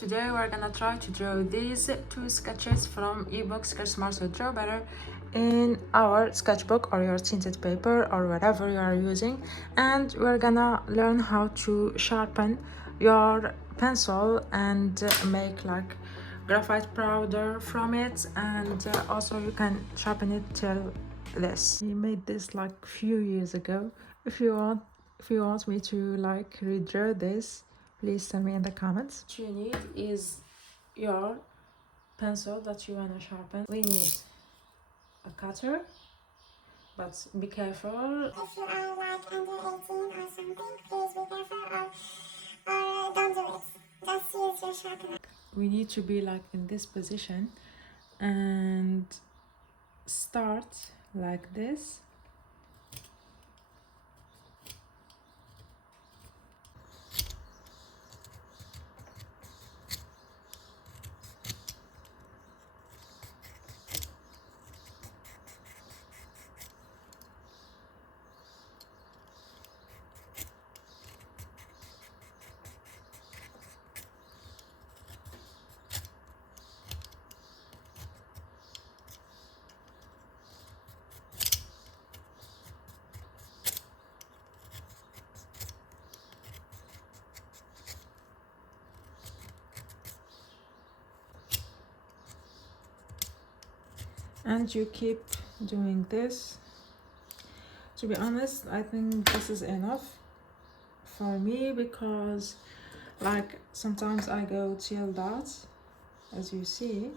Today we're gonna try to draw these two sketches from ebook Sketch Smart So Draw Better in our sketchbook or your tinted paper or whatever you are using, and we're gonna learn how to sharpen your pencil and make like graphite powder from it, and also you can sharpen it till this. We made this like few years ago. If you want me to like redraw this, please tell me in the comments. What you need is your pencil that you want to sharpen. We need a cutter, but be careful. If you are like under 18 or something, please be careful or don't do it. Just use your sharpener. We need to be like in this position and start like this. And you keep doing this. To be honest, I think this is enough for me because like sometimes I go till that, as you see.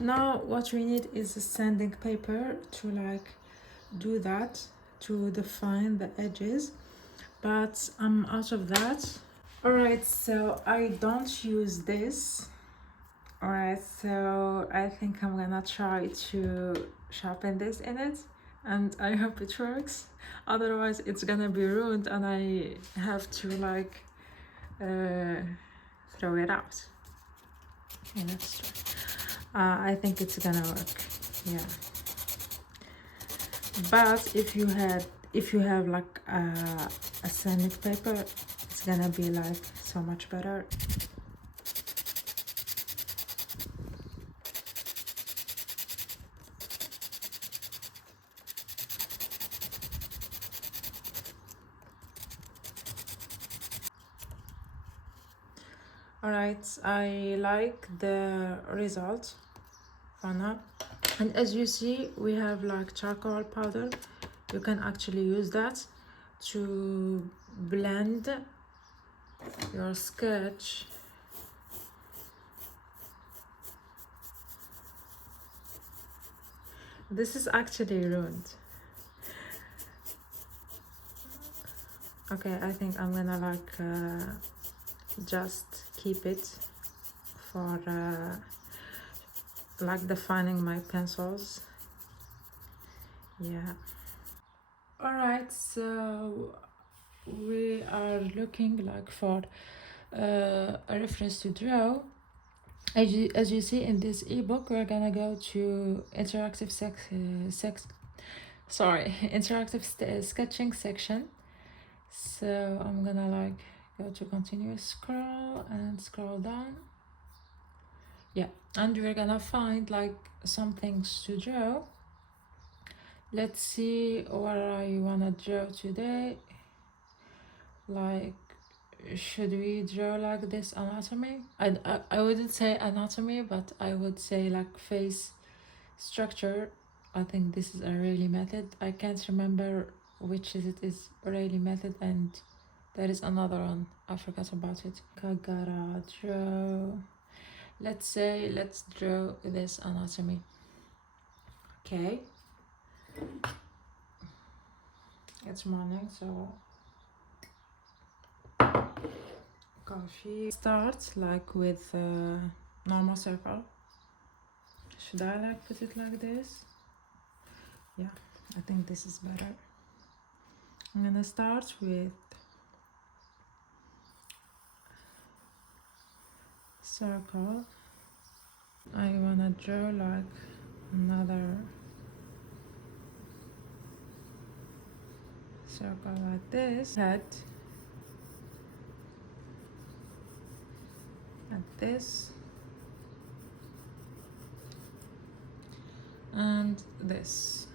Now what we need is a sanding paper to like do that, to define the edges, but I'm out of that. Alright, so I don't use this. Alright, so I think I'm gonna try to sharpen this in it, and I hope it works. Otherwise it's gonna be ruined and I have to like throw it out. Okay, let's try. I think it's gonna work. Yeah. But if you have like a sanding paper, it's gonna be like so much better. Alright, I like the result for now. And as you see, we have like charcoal powder. You can actually use that to blend your sketch. This is actually ruined. Okay, I think I'm gonna like just keep it for like defining my pencils. Yeah. All right, so we are looking like for a reference to draw. As you see in this ebook, we're gonna go to interactive sketching section. So I'm gonna like go to continuous scroll and scroll down. Yeah, and we're gonna find like some things to draw. Let's see what I wanna draw today. Like, should we draw like this anatomy? I wouldn't say anatomy, but I would say like face structure. I think this is a Rayleigh method. I can't remember which is Rayleigh method, and there is another one. I forgot about it. I gotta draw. Let's draw this anatomy. Okay. It's morning, so coffee. Start like with a normal circle. Should I like put it like this? Yeah, I think this is better. I'm gonna start with circle. I wanna draw like another circle like this, head, like this, and this.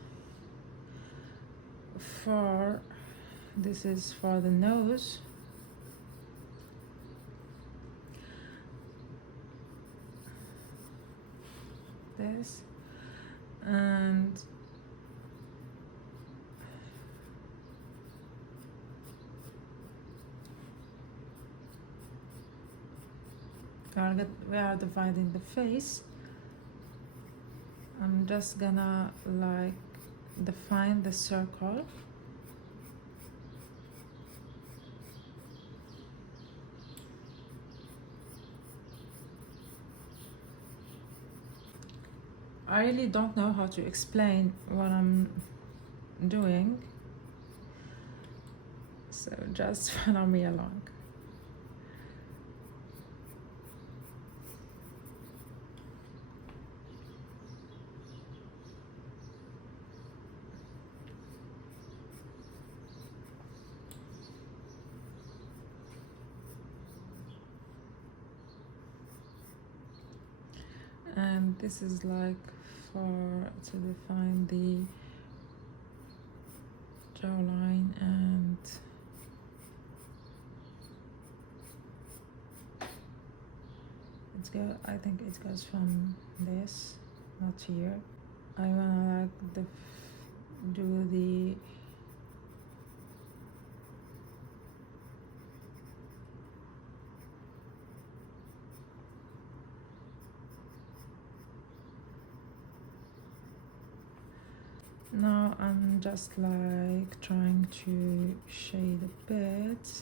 This is for the nose. This, and we are dividing the face. I'm just gonna like define the circle. I really don't know how to explain what I'm doing, so just follow me along. And this is like to define the jawline, and I think it goes from this, not here. I wanna like do the now I'm just like trying to shade a bit.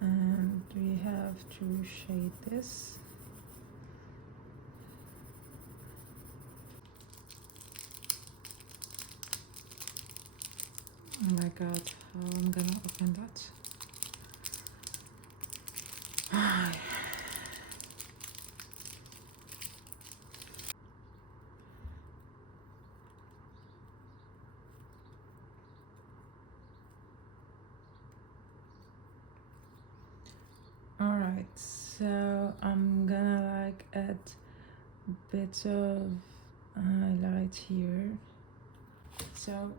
And we have to shade this. Oh my god, how I'm gonna open that? Alright, so I'm gonna like add a bit of highlight here. So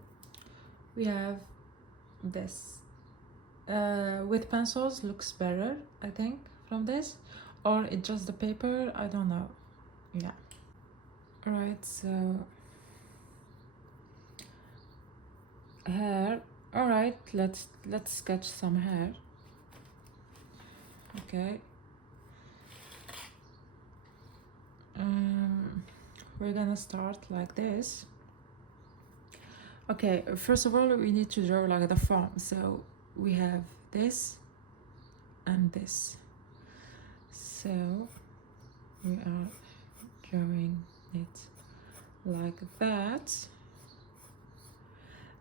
we have this. With pencils looks better, I think, from this, or it's just the paper, I don't know. Yeah. Alright, so hair. Alright, let's sketch some hair. Okay. We're gonna start like this. Okay, first of all, we need to draw like the form. So we have this and this. So we are drawing it like that.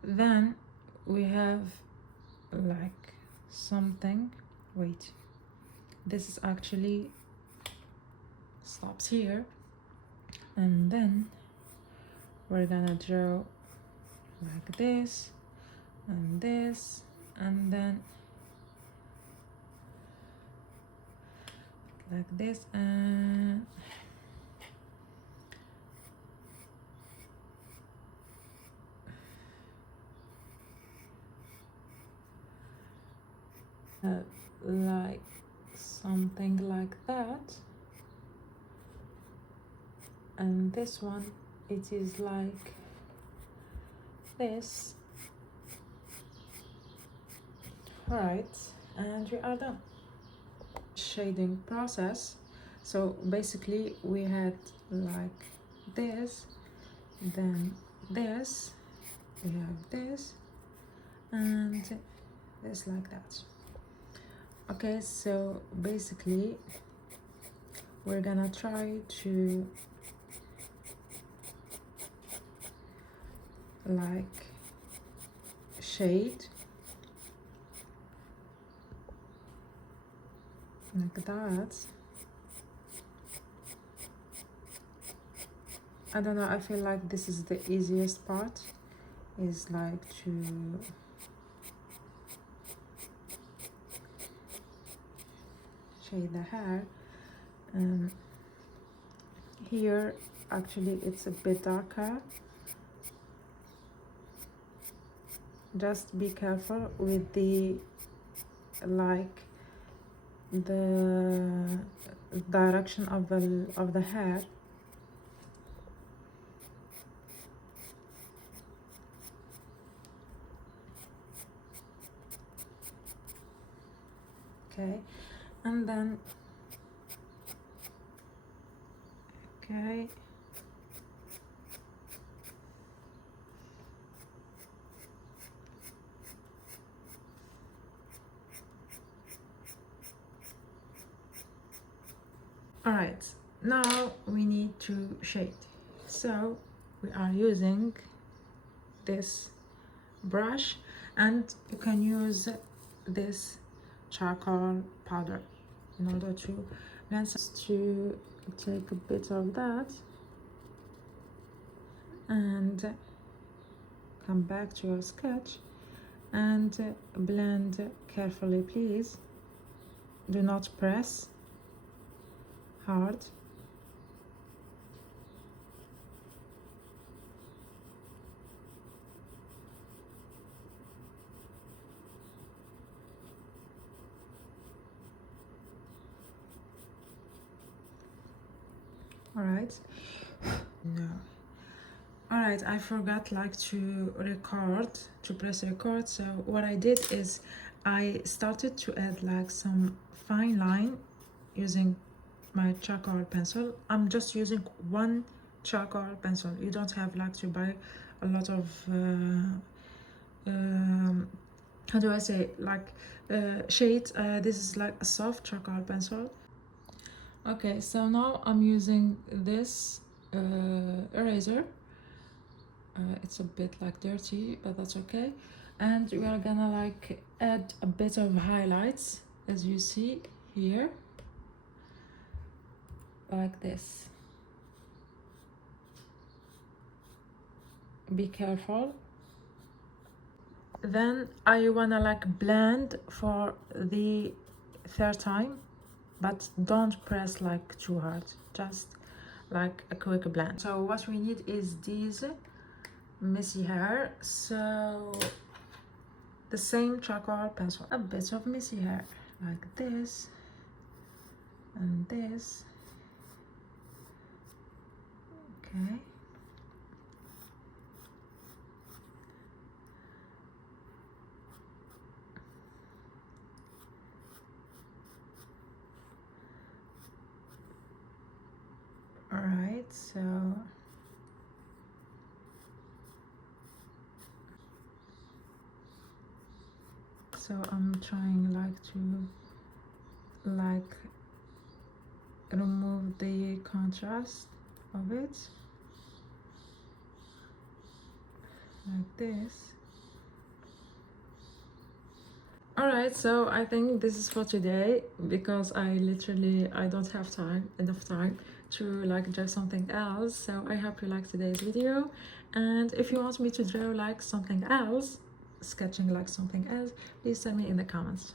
Then we have like something. Wait, this is actually stops here, and then we're gonna draw like this and this, and then like this, and like something like that. And this one, it is like this. All right, and we are done. Shading process. So basically we had like this, then this, we have this, and this like that. Okay, so basically we're gonna try to like shade like that. I don't know, I feel like this is the easiest part, is like to shade the hair. Here actually it's a bit darker. Just be careful with the like the direction of the hair. Okay, and then okay, all right, now we need to shade. So we are using this brush, and you can use this charcoal powder in order to blend. To take a bit of that and come back to your sketch and blend carefully, please. Do not press hard. All right. No. All right, I forgot like to press record. So what I did is I started to add like some fine line using my charcoal pencil. I'm just using one charcoal pencil. You don't have like to buy a lot of how do I say, like shades. This is like a soft charcoal pencil. Okay, so now I'm using this eraser. It's a bit like dirty, but that's okay. And we are gonna like add a bit of highlights, as you see here, like this. Be careful. Then I wanna like blend for the third time, but don't press like too hard, just like a quick blend. So what we need is these messy hair, so the same charcoal pencil, a bit of messy hair like this and this. Okay, all right, so I'm trying like to like remove the contrast of it like this. All right, so I think this is for today, because I don't have enough time to like draw something else. So I hope you liked today's video, and if you want me to draw like something else, sketching like something else, please send me in the comments.